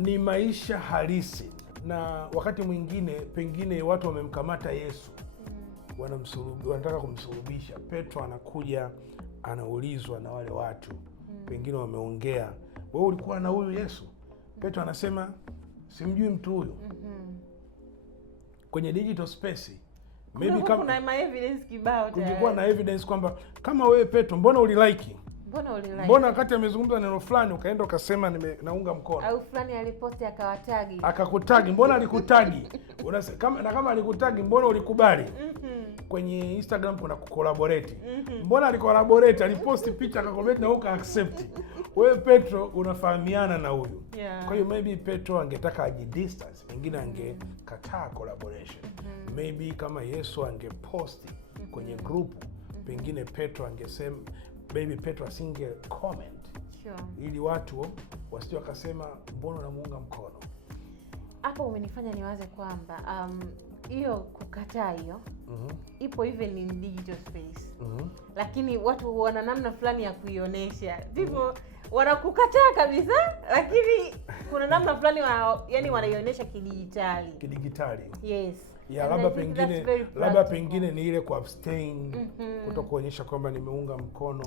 ni maisha halisi, na wakati mwingine pengine watu wamemkamata Yesu, wanataka kumsulubisha. Petro anakuja, anaulizwa na wale watu, pengine wameongea, wewe ulikuwa na huyu Yesu? Petro anasema simjui mtu huyu. Kwenye digital space maybe kama kuna evidence kibao, kungekuwa na evidence kwamba kama wewe Petro, mbona ulilike? Mbona wakati amezungumza neno fulani ukaenda ukasema naunga mkono? Au fulani aliposti akawatagi. Akakutagi, mbona alikutagi? Kama alikutagi, mbona ulikubali? Kwenye Instagram kuna collaborate. Mbona alicollaborate, aliposti picha akacollaborate na uka accept? Wewe Petro unafahamiana na huyu. Kwa hiyo maybe Petro angetaka ajidistance, pengine angekataa collaboration. Maybe kama Yesu angeposti kwenye group, pengine Petro angesema, maybe Petro asinge comment. Ili watu wasije wakasema mbona unamuunga mkono. Hapo umenifanya niwaze kwamba hiyo kukataa hiyo ipo even in digital space. Lakini watu wana namna fulani ya kuionyesha. People wanakukataa kabisa, lakini kuna namna fulani yani wanaionyesha kidijitali. Yes. Ya labda pengine ni ile ku abstain, kutokuonyesha kwamba nimeunga mkono.